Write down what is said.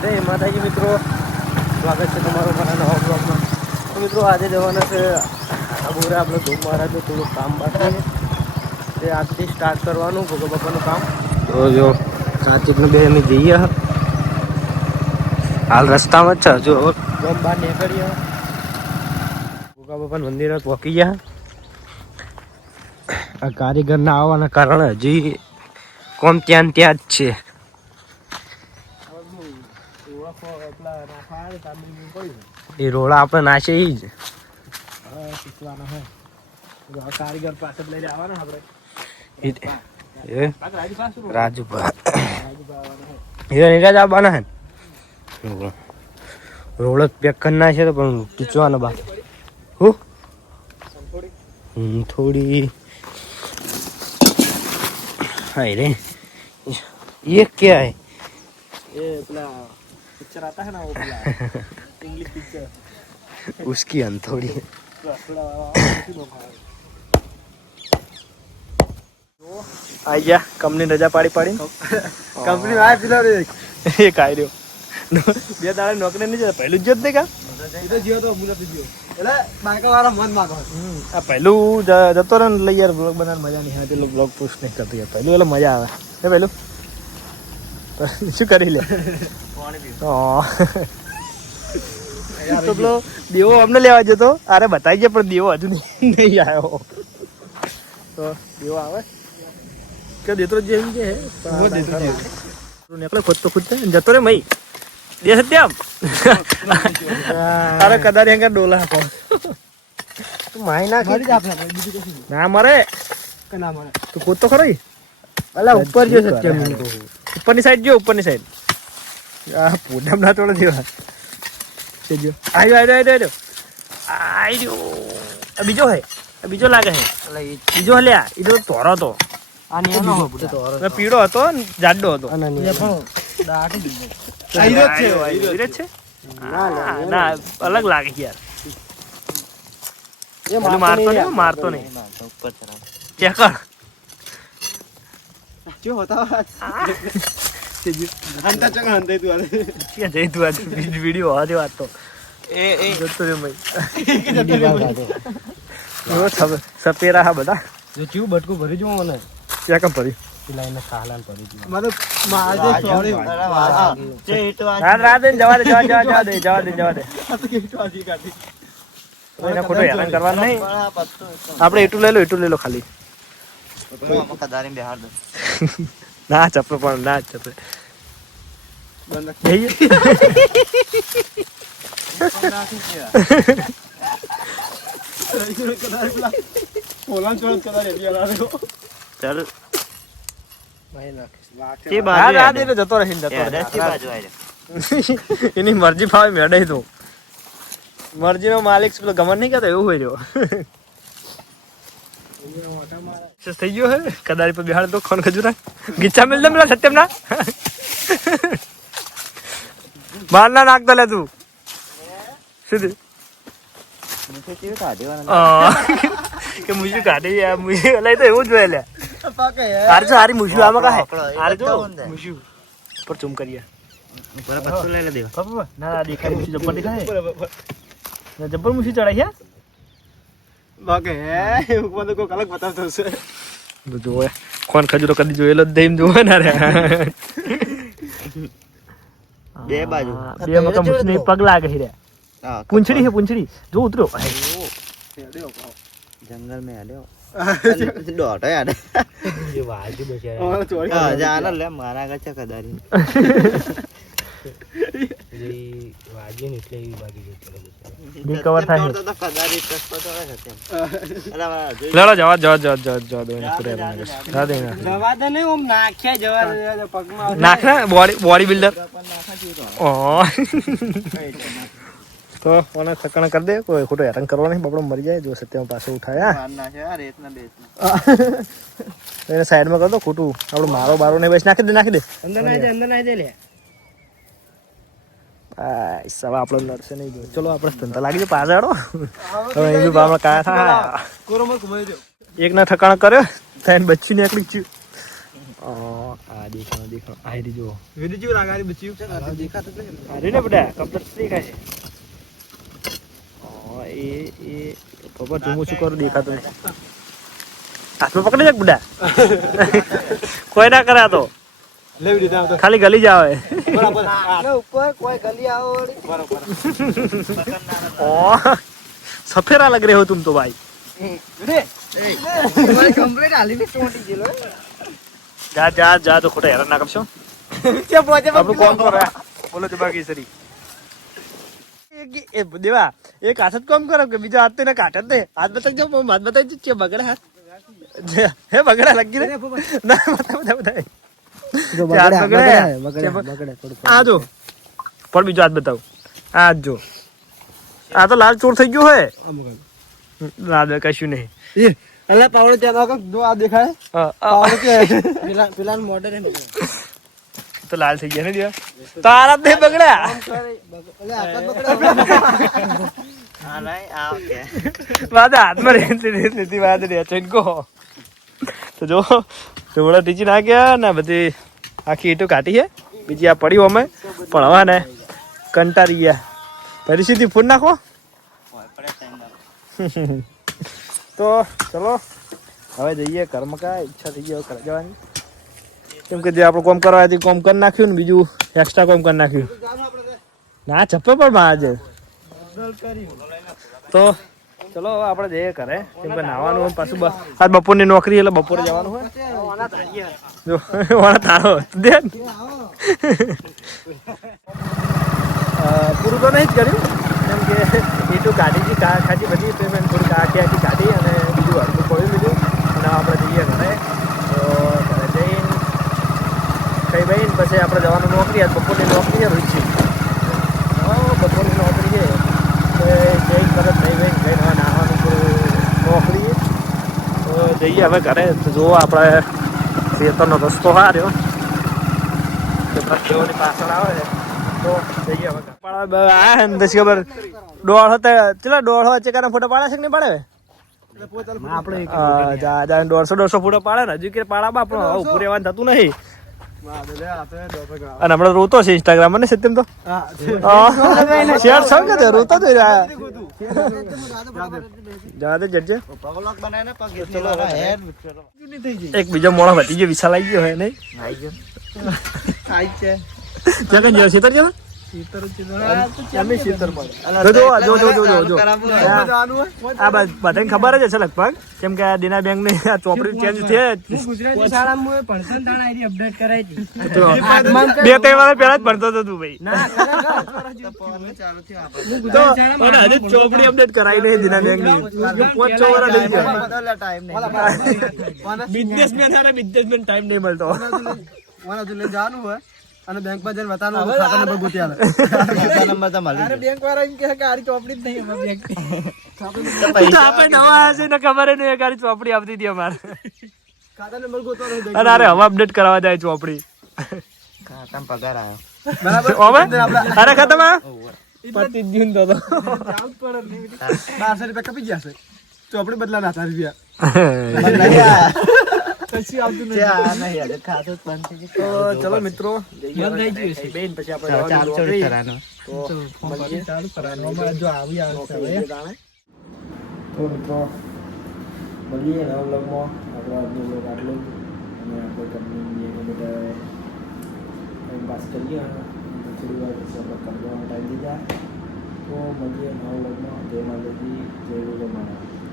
જય માતાજી મિત્રો, સ્વાગત છે તમારું મારા નવા બ્લોગમાં. તો મિત્રો આજે જવાના છે આબુરા આપણે ધૂમ મહારાજનું થોડું કામ બાકી તે આજથી સ્ટાર્ટ કરવાનું ભોગા બાપાનું કામ. તો જો સાચીને બે અમે જઈએ હાલ રસ્તામાં જ છે. જો ગમ બહાર નીકળીએ ભોગા બાપાના મંદિરે પહોંચી ગયા. આ કારીગરના આવવાના કારણે હજી કોમ ત્યાં ત્યાં જ છે. એ રોડા આપણે નાશે ઈ જ કારીગર પાસે લઈને આવવાના આપણે રાજુભા આવવાના હે. રોડ પેક કરી નાખે તો પણ પીચવાનો બા હું થોડી हाय रे ये क्या है? ये अपना पिक्चर आता है ना वो इंग्लिश पिक्चर उसकी अंथोड़ी आई गया कंपनी रजा पाड़ी पाड़ी कंपनी आया पिला रे ये काय રહ્યો બે દાડા નોકરી નહીં જતા પહેલું જ જોત દેખા તો જીઓ તો મુલા દીધો એટલે બાઈક વાળા મન માગો આ પહેલું જતો રહે ને લઈ યાર બ્લોગ બનાવવાની મજા નહીં આવે. બ્લોગ પોસ્ટ નહીં કરતો યાર પહેલું એટલે મજા આવે હે પહેલું શું કરી લે તો પેલો દેવો અમને લેવા જતો અરે બતાવી ગયા પણ દેવો હજુ નહીં આવ્યો. તો દેવો આવે કે દેતો જેમ કે નીકળે ખુદ તો ખુદ જતો રે મઈ દે સત્યમ અરે કદાચ એમ ડોલા આપો તું માઈ ના મરે તું ખુદ તો ખરો અલા ઉપર જો સત્યમ ઉપરની સાઈડ જો ઉપરની સાઈડ આ પૂનમ ના તોડે દેવા છે જો આવ્યો બીજો હે બીજો લાગે હે બીજો હલ્યા એ તો તોરો તો પીળો હતો જાડો હતો અલગ લાગે યાર મારતો નહીં ચેક કર જો હોતા વિડીયો હતી વાત તો સપેરા હા બધા જો ચીવું બટકું ભરી જો મને ક્યાં કામ ભર્યું લાઈને કાલાન ભરી દીધું મને માજે સોરી જે ઈટવા રાત જવા દે એને ખોટો હેરાન કરવાનું નહીં. આપણે એટલું લઈ લો ખાલી ના ચપલો પણ ના ચપલે ચાલ જતો રહે એની મરજી ફાવે મેળે તો મરજી નો માલિક પેલો ગમન નહીં કરતો એવું હોય રહ્યો થઈ ગયો હે કદાચ પર બિહાર તો ખોન ખજૂરા ગીચા મિલ દે પેલા સત્યમ ના બહાર ના નાખતો લે તું સુધી કે મુજુ કાઢી લઈ તો એવું જ હોય લે હારી મુશુ આમાં કાહે હાર જો મુશુ પર ચૂમ કરીએ બરાબર પત્તો લઈ લે દેવા ના દેખાય મુશુ જબ્બર દેખાય જબ્બર મુશુ ચડાઈ હે બાકે હે ઉપર તો કોઈ અલગ બતાવતો છે જો કોણ ખજૂરો કદી જોયેલો જ દેમ જોવે ના રે બે બાજુ બે મકા મુશુ ને પગ લાગે હે રે પૂંછડી હે પૂંછડી જો ઉતરો जंगल में आले डॉट है यार ये वाजू बेचारा हां जाना ले मारा का चकदारी ये वाजी ने એટલે ઈ બાકી જો બી કવર થાય તો કદારી સસ્તો તો રહે છે લડો જવા દો એને પૂરે ના દે જવા દે નહીં ઓમ નાખ્યા જવા પગમાં નાખના બોડી બિલ્ડર ઓ તો ઓને થકણ કરી દે કોઈ ખોટો હેરાન કરવો નહીં બબડો મરી જાય જો સત્યમાં પાસે ઉઠાયા એને સાઈડમાં કર દો ખોટું આપણું મારો બારો નહીં બસ નાખી દે અંદર નાખી દે લે સવા આપણો નડશે નહીં જો ચલો આપણે ધંધા લાગી જાય પાછાડો હવે એ બી બામણા કાયા થા એક ના ઠકાણા કર્યો થઈને બચ્ચી નીકળી ગયું આ દેખાણો આ રી જો વિડીયો લાગારી બચ્યું દેખાતો અરે ને બેટા કમ્પ્લીટ દેખાય છે એ પપ્પા ઝૂમ શું કરું દેખાતું નહીં હાથમાં પકડી જાય બુડા કોઈ ના કરે તો લેવી દીધા તો ખાલી ગલી જાવ બરાબર આને ઉપર કોઈ ગલી આવો વળી બરાબર ओ सफेरा लग रहे हो तुम तो भाई રે મારી કમ્પ્લીટ આલી ને ચોંટી ગયેલો जा जा जा तो खोटा हैरान ना करशो કે પહોંચે આપણું કોમ કરે બોલો તો બાકી સરી એ દેવા એક હાથ જ કોમ કરો કે બીજો હાથ તો ને કાઢ જ દે હાથ બતાવી જાવ હાથ બતાવી કે બગડા હાથ હે બગડા લગી રે ના બતાવ આ જો પણ બીજો હાથ બતાવ આ જો આ તો લાલ ચોર થઈ ગયો હે લાલ કશું નહીં એ અલ્લા પાવડો ચાલો કે જો આ દેખાય પાવડો કે પેલા મોડર હે તો લાલ થઈ ગયા ને દિયા તારા દે બગડા અલ્લા આટલા બગડા આ નહીં આ કે વાદા હાથમાં રેતી વાદ રે ચેનકો તો જો થોડા ટીચી ના ગયા ને બધી આખી ઈટો કાઢી છે બીજી આ પડી અમે પણ હવે ને કંટાળી ગયા પરિસ્થિતિ ફોન નાખો તો ચલો હવે જઈએ કર્મ કા ઈચ્છા થઈ ગઈ કરી જવાની કેમ કે જે આપણે કોમ કરવા હતી કોમ કરી નાખ્યું ને બીજું એક્સ્ટ્રા કોમ કરી નાખ્યું ના ચપ્પે પણ આજે તો ચલો હવે આપણે જઈએ કરે કેમ કે નાવાનું હોય પાછું આજ બપોરની નોકરી એટલે બપોરે જવાનું હોય જો વાળા તારો દે પૂરું તો નહીં જ કર્યું કેમ કે એટલું કાઢી ખાધી બધી પેમેન્ટ થોડીક આખી કાઢી અને બીજું હરકું પડ્યું લીધું અને આપણે જઈએ ઘરે તો ઘરે જઈને કઈ ભાઈ ને પછી આપણે જવાનું નોકરી આજ બપોરની નોકરી છે રોજ છે બપોરની નોકરી છે તો જઈને તરત નહીં ભાઈ જઈને હવે નાહવાનું નોકરી તો જઈએ હવે ઘરે તો જુઓ આપણે ખેતરનો રસ્તો હાર્યો દેવની પાછળ આવે છે તો જઈએ હવે દસ ખબર દોઢ હતા ચલા દોઢ ચેકાના ફોટો પાડે છે કે નહીં પાડે આપણે 150 ફોટો પાડે ને હજુ કે પાડા બાપ ઉભું રહેવાનું થતું નહીં અને હમણાં રોતો છે ઇન્સ્ટાગ્રામ ને સત્યમ તો શેર છો કે રોતો તો જાદે જજે એક બીજો મોણો વધી ગયો વિશાલ આવી ગયો હે નહીં ક્યાં ગયો સીતર જવા બધાને ખબર જ હશે લગભગ કેમ કે દીના બેંક ની ચોપડી ચેન્જ છે 2-3 વાર પેલા જ ભણતો હતો તું ભાઈ ચોપડી અપડેટ કરાવી નહીં દીના બેંક ની 5-6 વાર બિઝનેસમેન ટાઈમ નહીં મળતો જવાનું હોય અને બેંક માં જઈને બતાવવાનું ખાતા નંબર ગોતી આલે ખાતા નંબર તો મળી અરે બેંક વાળા એમ કહે કે આરી ચોપડી જ નહીં અમાર બેંક આપણે નવા હશે ને ખબર નહીં એક આરી ચોપડી આવતી હતી અમારે ખાતા નંબર ગોતવાનો અરે અરે હવે અપડેટ કરવા જાય ચોપડી ખાતામાં પગાર આવ્યો બરાબર અરે ખાતામાં પતિ દીન તો જાવ પડે 1200 રૂપિયા કપી ગયા છે ચોપડી બદલા ના 1000 પછી આવતું નથી આ નહીં યાર ખાતું બંધ થઈ ગયું તો ચલો મિત્રો બંધ થઈ ગયું છે બેન પછી આપણે ચાલુ કરવાનો તો ચાલુ કરવાનો અમાર જો આવી આવશે હવે તો મિત્રો મળીએ નવા બ્લોગમાં આપણો આજનો બ્લોગ આટલો અને આપણે કંપની બધા ટાઈમ પાસ કરીએ થોડી વાર પછી આપણે કરવાનો ટાઈમ થઈ જાય તો મળીએ નવા બ્લોગમાં જય માતાજી જય ગુરુ મહારાજ